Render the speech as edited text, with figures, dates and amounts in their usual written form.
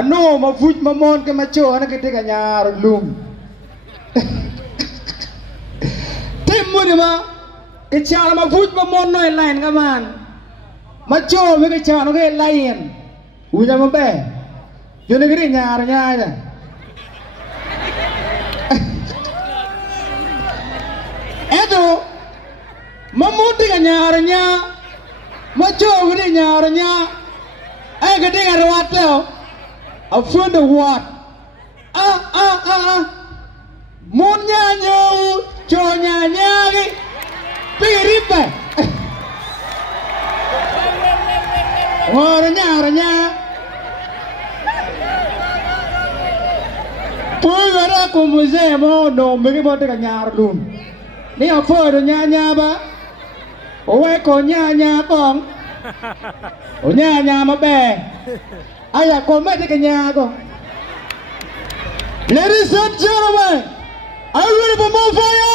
Ano mavut mamon ke macho ana kete kanyar lum. Timu ni ma kecana mavut mamon no lain kaman. Macho me kecana ke lain. Unya mabe. Yo negeri nyar nya. Edo mamut ke nyar nya. Macho ke nyar nya. Kete ngarwat lo. I found the what? Munya nyo, chonya nyari, piripe. Oranya. Pura kumuze mo no megi mo teka nyar dum. Ni afodo nyanya ba? Owe ko nyanya kong. O nyanya mabe. Aya kome teka nyago. Ladies and gentlemen, are you ready for more fire?